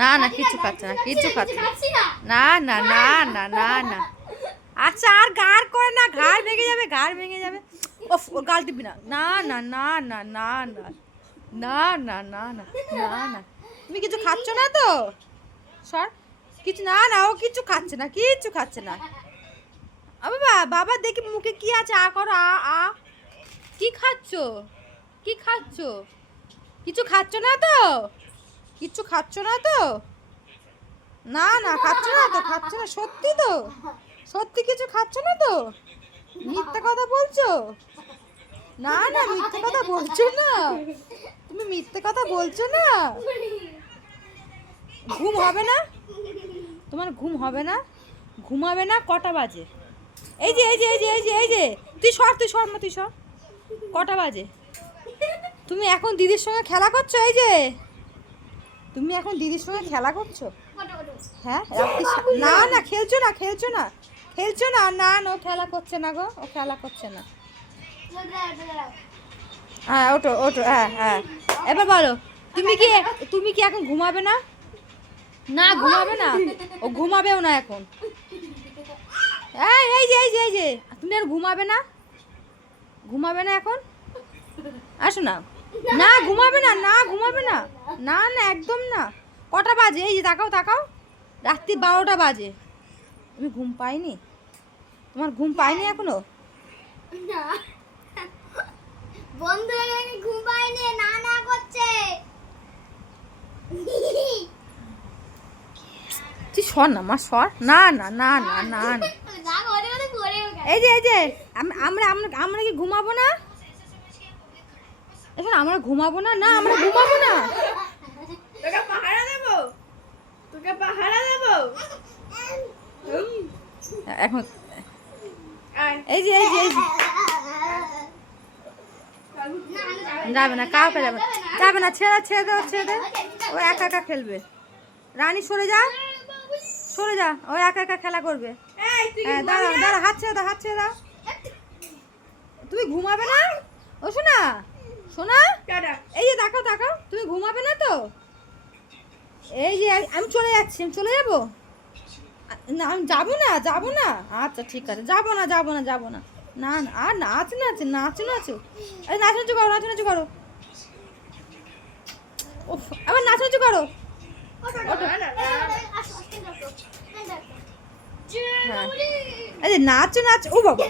না না কিচ্ছু খাচ্ছে না, কিচ্ছু খাচ্ছে না, না না না না না। আচ্ছা আর গাড় করে না, ঘাড় ভেঙে যাবে, ঘাড় ভেঙে যাবে। ওফ, ওর গাল টিপবি না, না না না না না না না না না না না না। তুমি কিছু খাচ্ছ না তো? সর, কিছু না না, ও কিছু খাচ্ছে না, কিচ্ছু খাচ্ছে না। বাবা বাবা দেখি মুখে কি আছে, আ করো, আ আ। কি খাচ্ছ, কি খাচ্ছ? কিছু খাচ্ছ না তো? কিচ্ছু খাচ্ছ না তো? না না খাচ্ছ না তো, খাচ্ছ না সত্যি তো? সত্যি কিছু খাচ্ছ না তো? মিথ্যা কথা বলছো? না না মিথ্যে কথা বলছো না, তুমি মিথ্যে কথা বলছো না। ঘুম হবে না তোমার? ঘুম হবে না? ঘুমাবে না? কটা বাজে? এই যে এই যে এই যে এই যে এই যে, তুই সর, তুই সর মা, তুই সর। কটা বাজে? তুমি এখন দিদির সঙ্গে খেলা করছো? এই যে তুমি এখন দিদির সঙ্গে খেলা করছো? হ্যাঁ না না, খেলছো না, খেলছো না, খেলছো না, না না, ও খেলা করছে না গো, ও খেলা করছে না। হ্যাঁ ওটো ওটো, হ্যাঁ হ্যাঁ। এবার বলো, তুমি কি এখন ঘুমাবে না? না ঘুমাবে না, ও ঘুমাবেও না এখন। এই যে এই যে এই যে, তুমি আর ঘুমাবে না? ঘুমাবে না এখন? আসো না। না ঘুমাবে না, না ঘুমাবে না, না না একদম না। কটা বাজে? এই যে তাকাও তাকাও, রাত্রি 12টা বাজে। তুমি ঘুম পাইনি? তোমার ঘুম পাইনি এখনো? বন্ধু ঘুম পাইনি, না না করছে। তুই সর না মা, সর। না না না না না না। এই যে এই যে, আমরা আমরা আমরা কি ঘুমাবো না? এখন আমরা ঘুমাবো না? না আমরা ঘুমাবো না। তোকে পাহারা দেবো, তোকে পাহারা দেবো। এখন এই যে এই যে এই যে, যাবে না, কাউকে যাবে না, যাবে না, ছেড়ে ছেড়ে দাও, ছেড়ে দে, ও একা একা খেলবে। রানী সরে যা, সরে যা, ও একা একা খেলা করবে। হ্যাঁ দাঁড়া দাঁড়া, হাত ছেড়ে দাও, হাত ছেড়ে দাও। তুমি ঘুমাবে না? ও শোনা, শোনা, এই যে তাকাও তাকাও, তুমি ঘুমাবে না তো? এই যে আমি চলে যাচ্ছি, আমি চলে যাবো না, আমি যাবো না, যাবো না। আচ্ছা ঠিক আছে, যাবো না যাবো না যাবো না। না না, আর নাচ নাচ নাচ নাচো, আরে নাচ নাচু করো, নাচ নাচু করো। ও আবার নাচ নাচু করো। হ্যাঁ আরে নাচো নাচ, ও বাবা।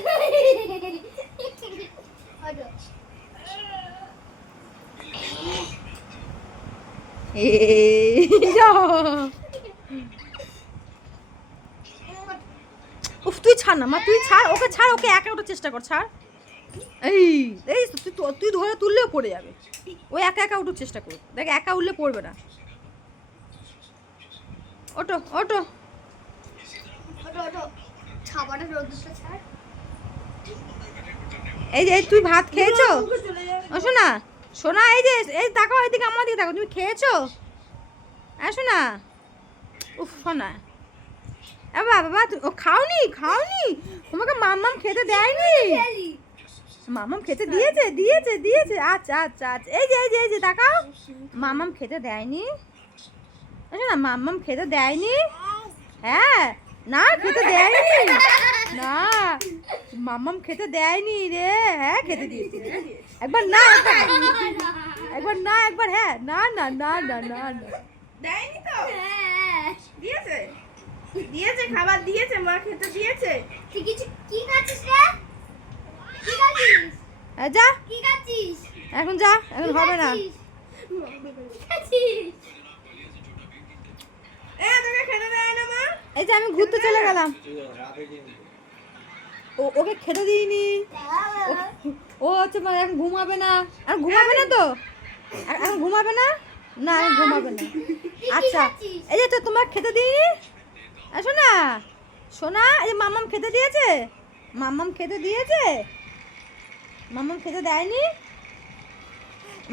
উফ তুই ছাড় না মা, তুই ছাড়, ওকে ছাড়, ওকে একা ওঠার চেষ্টা কর, ছাড়। এই এই তুই ধরে তুললেও পড়ে যাবে, ও একা একা উঠার চেষ্টা কর, দেখ একা উঠলে পড়বে না। ওটো ওটো। এই যে তুই ভাত খেয়েছো? ও শোনা, শোনা, এই যে এই তাকাও, এদিকে আমার দিকে তাকাও, তুমি খেয়েছো? আসো না। উফ শোনা, এ বাবা ও খাওনি, খাওনি, তোমাকে মাম্মাম খেতে দেয়নি? মাম্মাম খেতে দিয়েছে, দিয়েছে দিয়েছে, আচ্ছা আচ্ছা আচ্ছা। এই যে এই যে এই যে তাকাও, মাম্মাম খেতে দেয়নি? আসো না, মাম্মাম খেতে দেয়নি? হ্যাঁ না খেতে দেয়নি, না মাম্মাম খেতে দেয়নি রে, হ্যাঁ খেতে দিয়েছি। একবার না, একবার না, একবার হ্যাঁ, না না না না না না। দেয়নি তো? দিয়েছে, দিয়েছে, খাবার দিয়েছে, মা খেতে দিয়েছে। তুই কিছু কি খাচ্ছিস রে? কি খাচ্ছিস? যা কি খাচ্ছিস? এখন, যা এখন হবে না। কি খাচ্ছিস? তোকে খেতে দেয় না মা? এই যে আমি ঘুরতে চলে গেলাম, ওকে খেতে দিইনি। ও হচ্ছে মানে এখন ঘুমাবে না, আর ঘুমাবে না তো? এখন ঘুমাবে না? না এখন ঘুমাবে না। আচ্ছা এই যে তো তোমার খেতে দিইনি, শোনা শোনা, এই যে মাম্মাম খেতে দিয়েছে, মাম্মাম খেতে দিয়েছে, মাম্মাম খেতে দেয়নি,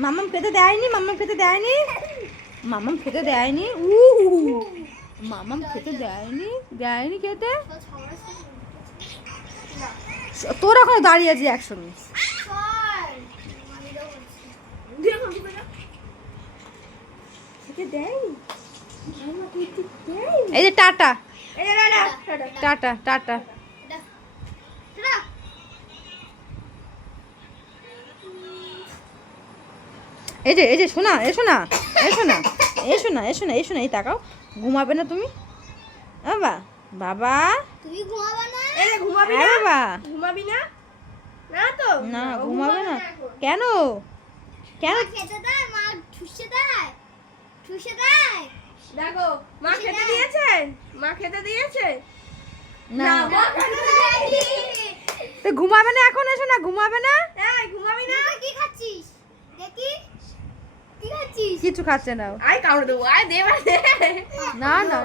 মাম্মাম খেতে দেয়নি, মাম্মাম খেতে দেয়নি, মাম্মাম খেতে দেয়নি, মাম্মাম খেতে দেয়নি, দেয়নি খেতে। তোর এখনো দাঁড়িয়ে আছি একসঙ্গে। দেয়নি, এই যে টাটা এই যে tata tata tata tata tata. এই যে শোনা এসো না এসো না এসো না এসো না এসো না এই তাকাও ঘুমাবে না তুমি বাবা বাবা তুমি ঘুমাবে না? এই যে ঘুমাবি হ্যাঁ না বাবা ঘুমাবি না না তো না ও ঘুমাবে না এখন। কেন কেন মা খেতে দেয়, মা ঠুসে দেয়, ঠুসে দেয়। দেখো মা খেতে দিয়েছে মা খেতে দিয়েছে না মা খেতে দেয়নি। তো ঘুমাবে না এখন এসো না ঘুমাবে না এই ঘুমাবি না তুই কি খাচ্ছিস? দেখি কি খাচ্ছিস? কিছু খাচ্ছে না ও। আয় কামড়ে দেবো আয় দে এবার দে না না